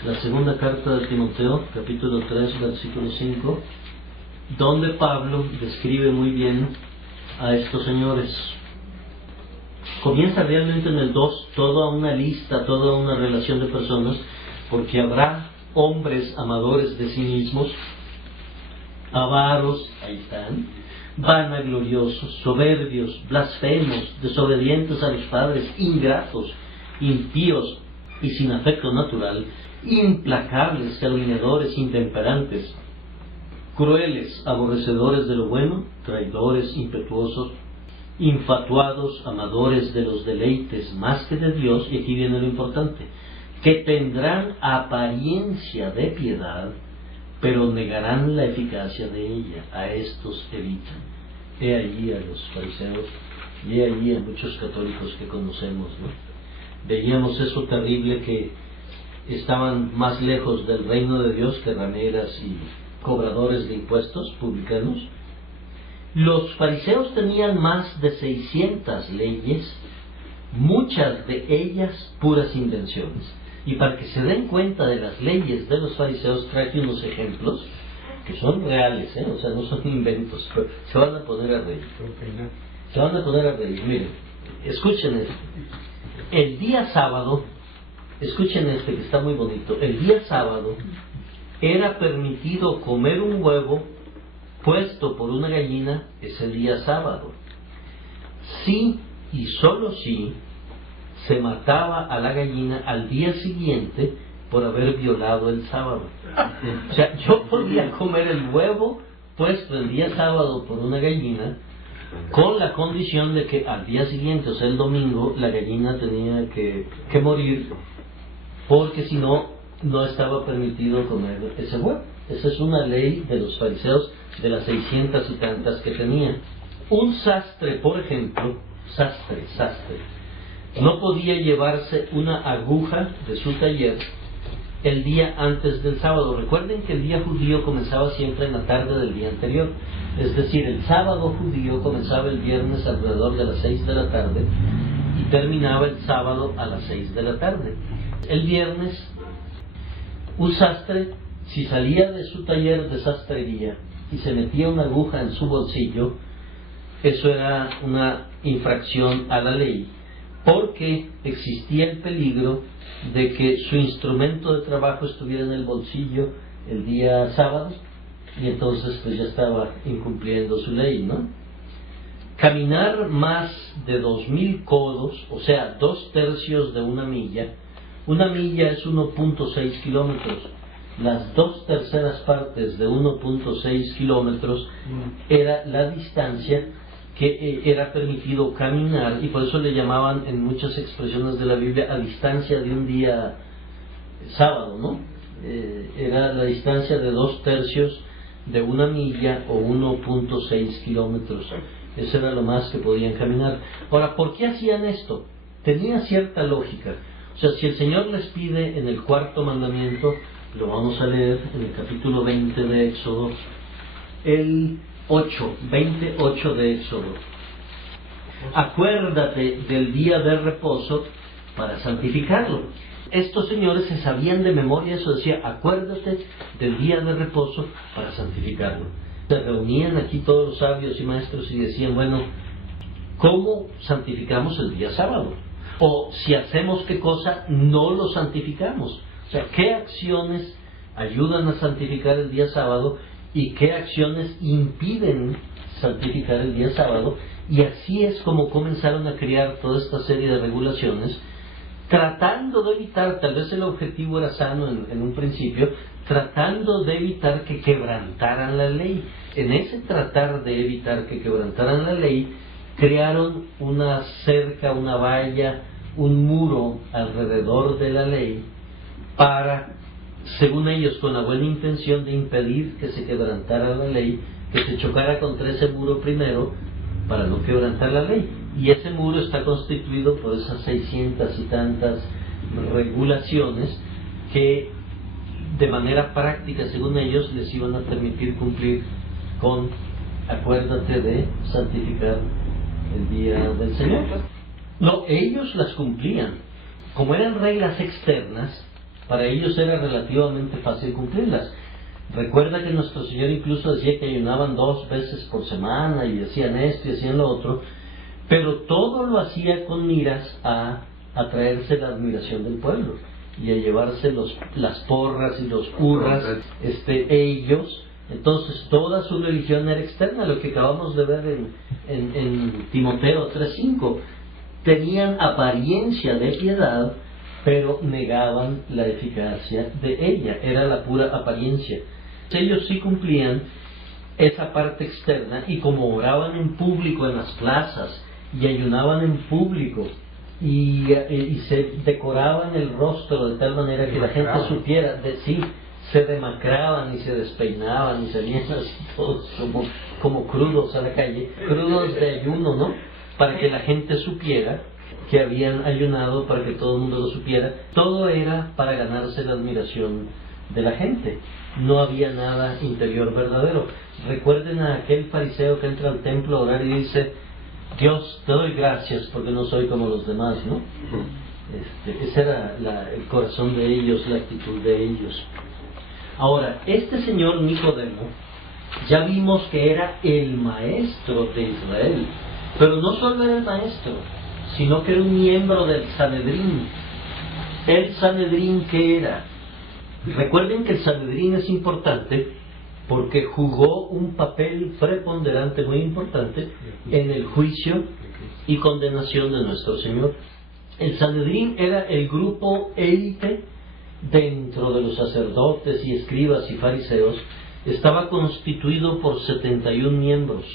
la segunda carta de Timoteo, capítulo 3, versículo 5, donde Pablo describe muy bien a estos señores. Comienza realmente en el 2 toda una lista, toda una relación de personas, porque habrá hombres amadores de sí mismos, avaros, ahí están, vanagloriosos, soberbios, blasfemos, desobedientes a los padres, ingratos, impíos y sin afecto natural, implacables, calumniadores, intemperantes, crueles, aborrecedores de lo bueno, traidores, impetuosos, infatuados, amadores de los deleites más que de Dios, y aquí viene lo importante, que tendrán apariencia de piedad, pero negarán la eficacia de ella. A estos evitan. He allí a los fariseos y he allí a muchos católicos que conocemos, ¿no? Veíamos eso terrible, que estaban más lejos del reino de Dios que rameras y cobradores de impuestos, publicanos. Los fariseos tenían más de 600 leyes, muchas de ellas puras invenciones. Y para que se den cuenta de las leyes de los fariseos, traje unos ejemplos que son reales, o sea, no son inventos. Se van a poner a reír. Se van a poner a reír. Miren, escuchen esto. El día sábado, escuchen este que está muy bonito. El día sábado era permitido comer un huevo puesto por una gallina ese día sábado. Sí y solo si se mataba a la gallina al día siguiente por haber violado el sábado. O sea, yo podía comer el huevo puesto el día sábado por una gallina, con la condición de que al día siguiente, o sea el domingo, la gallina tenía que morir, porque si no, no estaba permitido comer ese huevo. Esa es una ley de los fariseos, de las 600 y tantas que tenía. Un sastre, por ejemplo, sastre, no podía llevarse una aguja de su taller el día antes del sábado. Recuerden que el día judío comenzaba siempre en la tarde del día anterior. Es decir, el sábado judío comenzaba el viernes alrededor de las 6 de la tarde y terminaba el sábado a las 6 de la tarde. El viernes, un sastre, si salía de su taller de sastrería y se metía una aguja en su bolsillo, eso era una infracción a la ley, porque existía el peligro de que su instrumento de trabajo estuviera en el bolsillo el día sábado, y entonces pues ya estaba incumpliendo su ley, ¿no? Caminar más de 2000 codos, o sea, 2/3 de una milla. Una milla es 1.6 kilómetros. Las 2/3 partes de 1.6 kilómetros era la distancia que era permitido caminar, y por eso le llamaban en muchas expresiones de la Biblia a distancia de un día sábado, ¿no? Era la distancia de 2/3 de una milla, o 1.6 kilómetros. Eso era lo más que podían caminar. Ahora, ¿por qué hacían esto? Tenía cierta lógica. O sea, si el Señor les pide en el 4º mandamiento, lo vamos a leer en el capítulo 20 de Éxodo, el 28 de Éxodo: acuérdate del día de reposo para santificarlo. Estos señores se sabían de memoria eso, decía: acuérdate del día de reposo para santificarlo. Se reunían aquí todos los sabios y maestros y decían: bueno, ¿cómo santificamos el día sábado? O si hacemos qué cosa, no lo santificamos. O sea, ¿qué acciones ayudan a santificar el día sábado y qué acciones impiden santificar el día sábado? Y así es como comenzaron a crear toda esta serie de regulaciones, tratando de evitar, tal vez el objetivo era sano en un principio, tratando de evitar que quebrantaran la ley. En ese tratar de evitar que quebrantaran la ley, crearon una cerca, una valla, un muro alrededor de la ley para, según ellos, con la buena intención de impedir que se quebrantara la ley, que se chocara contra ese muro primero para no quebrantar la ley. Y ese muro está constituido por esas 600 y tantas regulaciones que de manera práctica, según ellos, les iban a permitir cumplir con, acuérdate de santificar el día del Señor. No, ellos las cumplían. Como eran reglas externas, para ellos era relativamente fácil cumplirlas. Recuerda que nuestro Señor incluso decía que ayunaban 2 veces por semana y hacían esto y hacían lo otro, pero todo lo hacía con miras a atraerse la admiración del pueblo y a llevarse las porras y los hurras ellos. Entonces toda su religión era externa, lo que acabamos de ver en Timoteo 3:5. Tenían apariencia de piedad, pero negaban la eficacia de ella, era la pura apariencia. Ellos sí cumplían esa parte externa, y como oraban en público en las plazas y ayunaban en público y se decoraban el rostro de tal manera que la gente supiera, se demacraban y se despeinaban y salían así todos como crudos a la calle, crudos de ayuno, ¿no? Para que la gente supiera que habían ayunado, para que todo el mundo lo supiera. Todo era para ganarse la admiración de la gente. No había nada interior verdadero. Recuerden a aquel fariseo que entra al templo a orar y dice: Dios, te doy gracias porque no soy como los demás, ¿no? Ese era el corazón de ellos, la actitud de ellos. Ahora, este señor Nicodemo, ya vimos que era el maestro de Israel, pero no solo era el maestro, sino que era un miembro del Sanedrín. ¿El Sanedrín qué era? Recuerden que el Sanedrín es importante porque jugó un papel preponderante, muy importante, en el juicio y condenación de nuestro Señor. El Sanedrín era el grupo élite dentro de los sacerdotes y escribas y fariseos. Estaba constituido por 71 miembros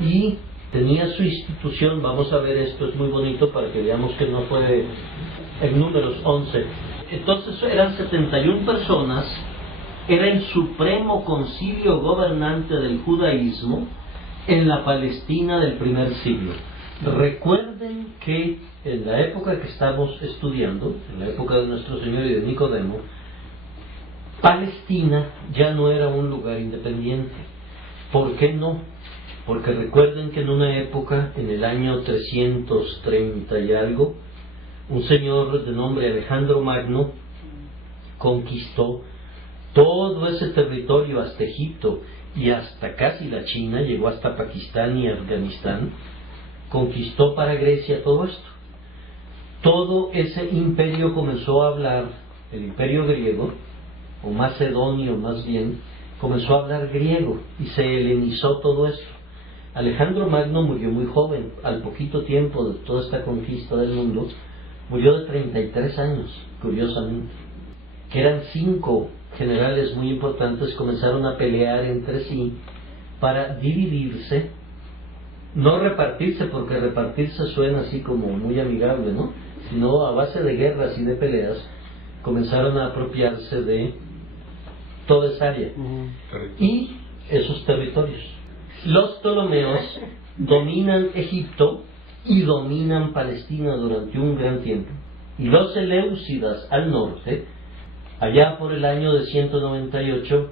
y tenía su institución. Vamos a ver, esto es muy bonito para que veamos que no fue en Números 11. Entonces eran 71 personas, era el supremo concilio gobernante del judaísmo en la Palestina del primer siglo. Recuerden que en la época que estamos estudiando, en la época de nuestro Señor y de Nicodemo, Palestina ya no era un lugar independiente. ¿Por qué no? Porque recuerden que en una época, en el año 330 y algo, un señor de nombre Alejandro Magno conquistó todo ese territorio hasta Egipto y hasta casi la China, llegó hasta Pakistán y Afganistán, conquistó para Grecia todo esto. Todo ese imperio comenzó a hablar, el imperio griego, o macedonio más bien, comenzó a hablar griego y se helenizó todo esto. Alejandro Magno murió muy joven, al poquito tiempo de toda esta conquista del mundo, murió de 33 años, curiosamente. Que eran 5 generales muy importantes, comenzaron a pelear entre sí para dividirse, no repartirse, porque repartirse suena así como muy amigable, ¿no? Sino a base de guerras y de peleas, comenzaron a apropiarse de toda esa área y esos territorios. Los Ptolomeos dominan Egipto y dominan Palestina durante un gran tiempo. Y los Seleucidas al norte, allá por el año de 198,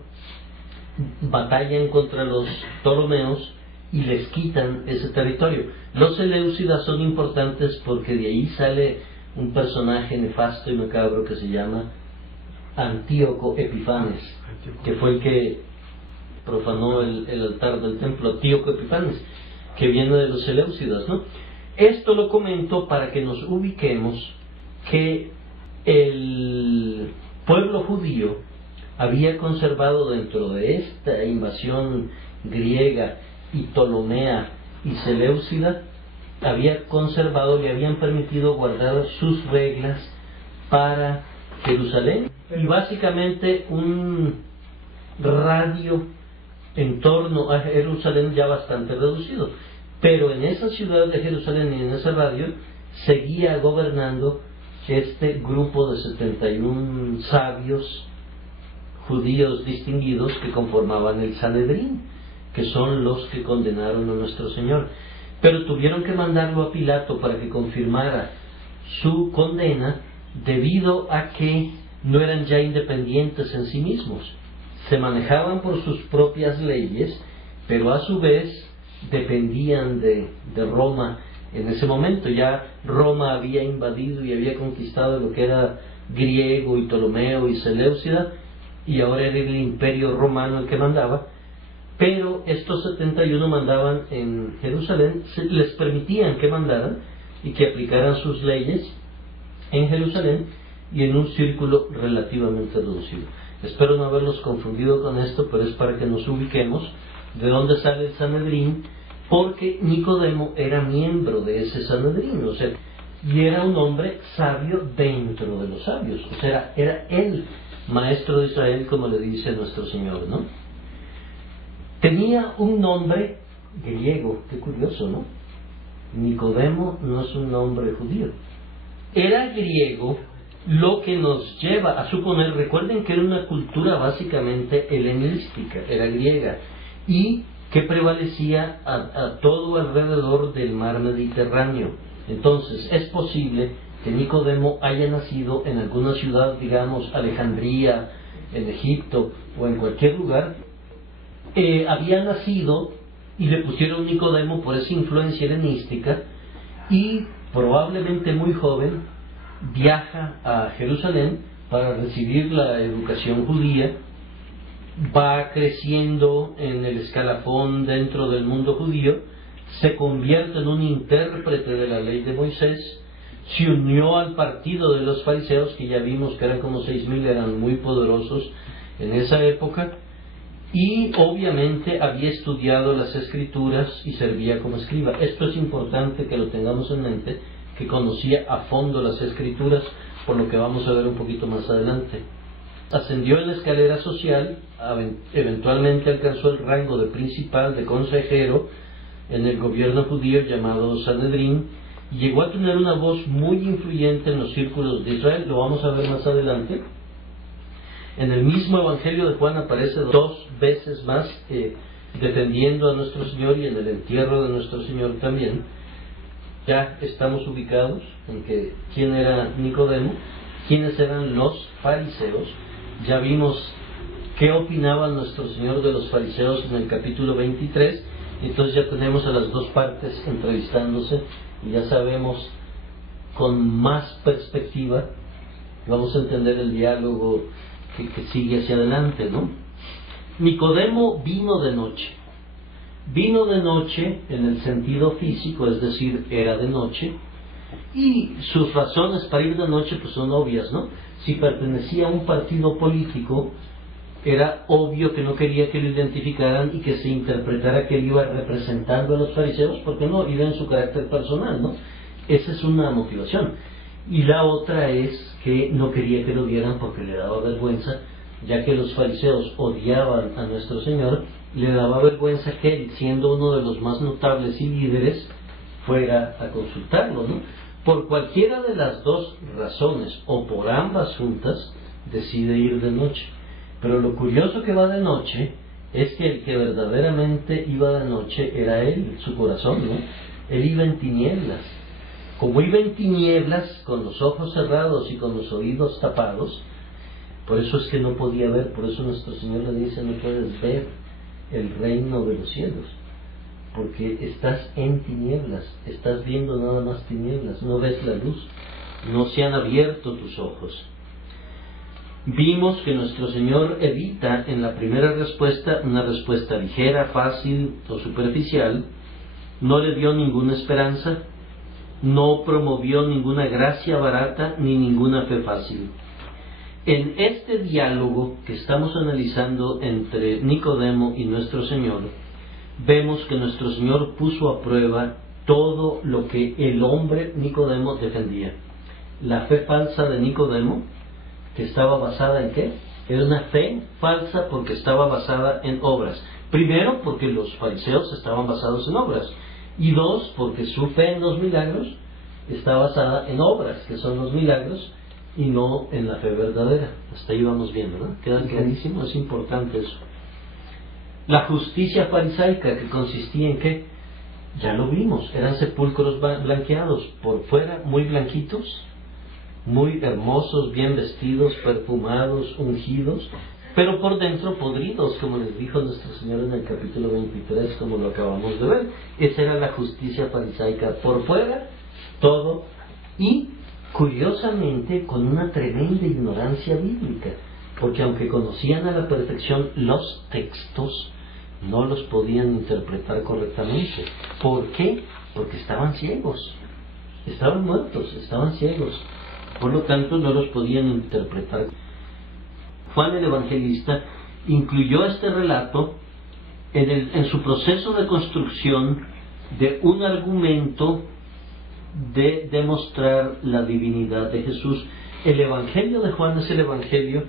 batallan contra los Ptolomeos y les quitan ese territorio. Los Seleucidas son importantes porque de ahí sale un personaje nefasto y macabro que se llama Antíoco Epifanes, que fue el que profanó el altar del templo. Antíoco Epifanes, que viene de los Seleucidas, ¿no? Esto lo comento para que nos ubiquemos que el pueblo judío había conservado dentro de esta invasión griega y ptolomea y seleucida, había conservado, le habían permitido guardar sus reglas para Jerusalén, y básicamente un radio en torno a Jerusalén ya bastante reducido, pero en esa ciudad de Jerusalén y en ese radio seguía gobernando este grupo de 71 sabios judíos distinguidos que conformaban el Sanedrín, que son los que condenaron a nuestro Señor. Pero tuvieron que mandarlo a Pilato para que confirmara su condena, debido a que no eran ya independientes en sí mismos. Se manejaban por sus propias leyes, pero a su vez dependían de Roma en ese momento. Ya Roma había invadido y había conquistado lo que era griego y ptolomeo y seleucida, y ahora era el imperio romano el que mandaba. Pero estos 71 mandaban en Jerusalén, les permitían que mandaran y que aplicaran sus leyes en Jerusalén y en un círculo relativamente reducido. Espero no haberlos confundido con esto, pero es para que nos ubiquemos de dónde sale el Sanedrín, porque Nicodemo era miembro de ese Sanedrín, o sea, y era un hombre sabio dentro de los sabios, o sea, era el maestro de Israel, como le dice nuestro Señor, ¿no? Tenía un nombre griego, qué curioso, ¿no? Nicodemo no es un nombre judío. Era griego, lo que nos lleva a suponer, recuerden que era una cultura básicamente helenística, era griega, y que prevalecía a todo alrededor del mar Mediterráneo. Entonces, es posible que Nicodemo haya nacido en alguna ciudad, digamos, Alejandría, en Egipto o en cualquier lugar. Había nacido y le pusieron Nicodemo por esa influencia helenística, y probablemente muy joven viaja a Jerusalén para recibir la educación judía, va creciendo en el escalafón dentro del mundo judío, se convierte en un intérprete de la ley de Moisés, se unió al partido de los fariseos, que ya vimos que eran como 6,000, eran muy poderosos en esa época, y obviamente había estudiado las escrituras y servía como escriba. Esto es importante que lo tengamos en mente, que conocía a fondo las escrituras, por lo que vamos a ver un poquito más adelante. Ascendió en la escalera social, eventualmente alcanzó el rango de principal, de consejero en el gobierno judío llamado Sanedrín, y llegó a tener una voz muy influyente en los círculos de Israel. Lo vamos a ver más adelante. En el mismo Evangelio de Juan aparece 2 veces más defendiendo a nuestro Señor, y en el entierro de nuestro Señor también. Ya estamos ubicados en que quién era Nicodemo, quiénes eran los fariseos. Ya vimos qué opinaba nuestro Señor de los fariseos en el capítulo 23, entonces ya tenemos a las dos partes entrevistándose y ya sabemos con más perspectiva, vamos a entender el diálogo que sigue hacia adelante, ¿no? Nicodemo vino de noche. Vino de noche en el sentido físico, es decir, era de noche, y sus razones para ir de noche pues son obvias, ¿no? Si pertenecía a un partido político, era obvio que no quería que lo identificaran y que se interpretara que él iba representando a los fariseos, porque no, iba en su carácter personal, ¿no? Esa es una motivación. Y la otra es que no quería que lo vieran porque le daba vergüenza, ya que los fariseos odiaban a nuestro Señor, le daba vergüenza que él, siendo uno de los más notables y líderes, fuera a consultarlo, ¿no? Por cualquiera de las dos razones, o por ambas juntas, decide ir de noche. Pero lo curioso que va de noche es que el que verdaderamente iba de noche era él, su corazón, ¿no? Él iba en tinieblas. Como iba en tinieblas, con los ojos cerrados y con los oídos tapados, por eso es que no podía ver. Por eso nuestro Señor le dice: no puedes ver el reino de los cielos, porque estás en tinieblas, estás viendo nada más tinieblas, no ves la luz, no se han abierto tus ojos. Vimos que nuestro Señor evita en la primera respuesta una respuesta ligera, fácil o superficial, no le dio ninguna esperanza, no promovió ninguna gracia barata ni ninguna fe fácil. En este diálogo que estamos analizando entre Nicodemo y nuestro Señor, vemos que nuestro Señor puso a prueba todo lo que el hombre Nicodemo defendía. La fe falsa de Nicodemo, que estaba basada en ¿qué? Era una fe falsa porque estaba basada en obras. Primero, porque los fariseos estaban basados en obras. Y dos, porque su fe en los milagros está basada en obras, que son los milagros, y no en la fe verdadera. Hasta ahí vamos viendo, ¿no? Queda clarísimo, es importante eso. La justicia farisaica, que consistía en ¿qué? Ya lo vimos, eran sepulcros blanqueados, por fuera muy blanquitos, muy hermosos, bien vestidos, perfumados, ungidos, pero por dentro podridos, como les dijo nuestro Señor en el capítulo 23, como lo acabamos de ver. Esa era la justicia farisaica, por fuera, todo, y curiosamente con una tremenda ignorancia bíblica, porque aunque conocían a la perfección los textos, no los podían interpretar correctamente. ¿Por qué? Porque estaban ciegos, estaban muertos, estaban ciegos, por lo tanto no los podían interpretar. Juan el Evangelista incluyó este relato en su proceso de construcción de un argumento de demostrar la divinidad de Jesús. El Evangelio de Juan es el Evangelio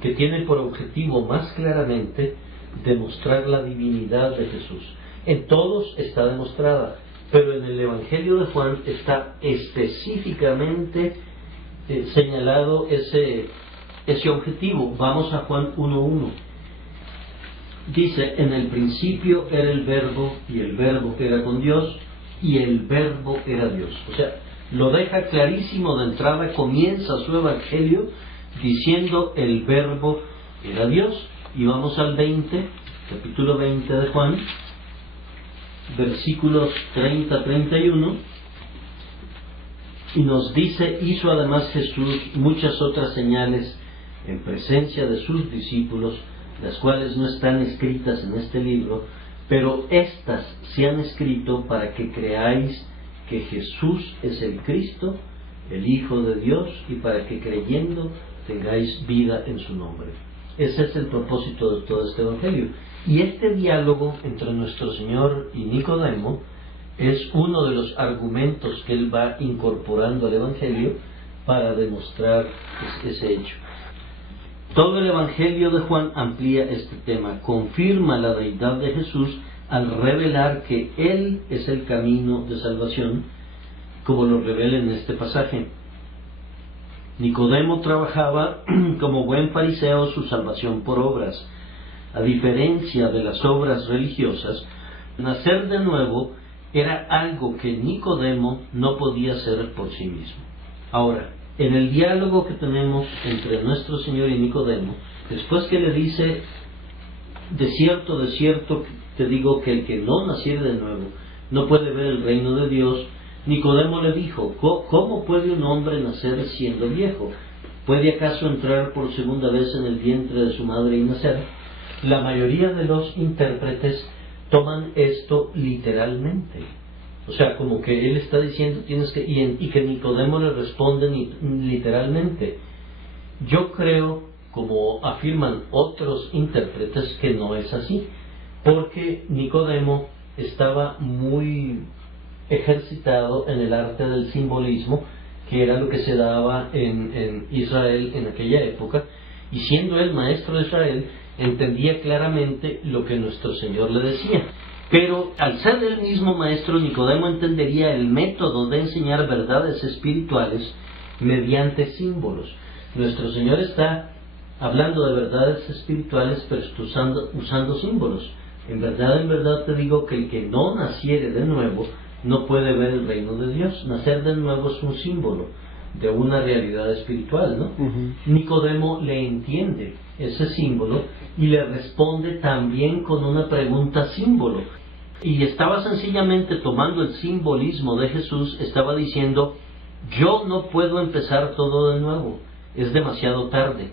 que tiene por objetivo más claramente demostrar la divinidad de Jesús. En todos está demostrada, pero en el Evangelio de Juan está específicamente señalado ese objetivo. Vamos a Juan 1:1. Dice: en el principio era el Verbo, y el Verbo era con Dios, y el Verbo era Dios. O sea, lo deja clarísimo de entrada, comienza su Evangelio diciendo el Verbo era Dios. Y vamos al 20, capítulo 20 de Juan, versículos 30-31, y nos dice: hizo además Jesús muchas otras señales en presencia de sus discípulos, las cuales no están escritas en este libro, pero estas se han escrito para que creáis que Jesús es el Cristo, el Hijo de Dios, y para que creyendo tengáis vida en su nombre. Ese es el propósito de todo este Evangelio. Y este diálogo entre nuestro Señor y Nicodemo es uno de los argumentos que él va incorporando al Evangelio para demostrar ese hecho. Todo el Evangelio de Juan amplía este tema, confirma la deidad de Jesús al revelar que Él es el camino de salvación, como lo revela en este pasaje. Nicodemo trabajaba como buen fariseo su salvación por obras. A diferencia de las obras religiosas, nacer de nuevo era algo que Nicodemo no podía hacer por sí mismo. Ahora, en el diálogo que tenemos entre nuestro Señor y Nicodemo, después que le dice: de cierto te digo que el que no naciere de nuevo no puede ver el reino de Dios, Nicodemo le dijo: ¿cómo puede un hombre nacer siendo viejo? ¿Puede acaso entrar por segunda vez en el vientre de su madre y nacer? La mayoría de los intérpretes toman esto literalmente. O sea, como que él está diciendo tienes que, y que Nicodemo le responde literalmente. Yo creo, como afirman otros intérpretes, que no es así, porque Nicodemo estaba muy ejercitado en el arte del simbolismo, que era lo que se daba en Israel en aquella época, y siendo él maestro de Israel, entendía claramente lo que nuestro Señor le decía. Pero al ser el mismo maestro, Nicodemo entendería el método de enseñar verdades espirituales mediante símbolos. Nuestro Señor está hablando de verdades espirituales, pero está usando símbolos. En verdad te digo que el que no naciere de nuevo no puede ver el reino de Dios. Nacer de nuevo es un símbolo de una realidad espiritual, ¿no? Nicodemo le entiende ese símbolo y le responde también con una pregunta símbolo. Y estaba sencillamente tomando el simbolismo de Jesús, estaba diciendo: yo no puedo empezar todo de nuevo, es demasiado tarde.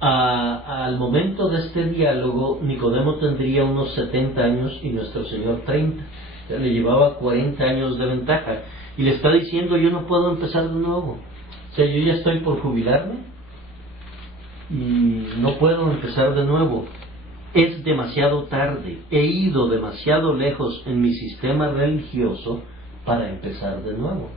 Al momento de este diálogo, Nicodemo tendría unos 70 años y nuestro Señor 30. O sea, le llevaba 40 años de ventaja. Y le está diciendo: yo no puedo empezar de nuevo. O sea, yo ya estoy por jubilarme. y no puedo empezar de nuevo. Es demasiado tarde, he ido demasiado lejos en mi sistema religioso para empezar de nuevo.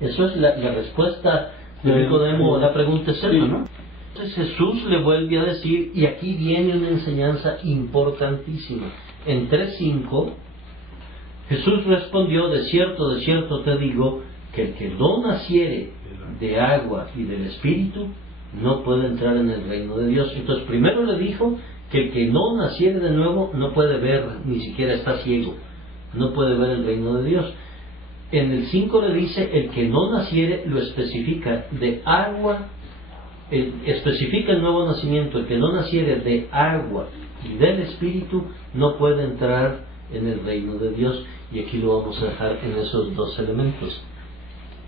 Eso es la respuesta de Nicodemo a la pregunta es esa, ¿no? Entonces Jesús le vuelve a decir, y aquí viene una enseñanza importantísima. En 3:5, Jesús respondió, de cierto te digo, que el que no naciere de agua y del Espíritu, no puede entrar en el reino de Dios. Entonces primero le dijo que el que no naciere de nuevo no puede ver, ni siquiera está ciego, no puede ver el reino de Dios. En el 5 le dice, el que no naciere, lo especifica, de agua, especifica el nuevo nacimiento, el que no naciere de agua y del Espíritu, no puede entrar en el reino de Dios. Y aquí lo vamos a dejar en esos dos elementos,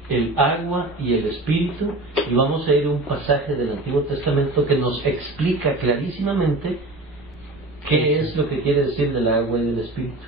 el agua y el Espíritu, y vamos a ir a un pasaje del Antiguo Testamento que nos explica clarísimamente qué es lo que quiere decir del agua y del Espíritu.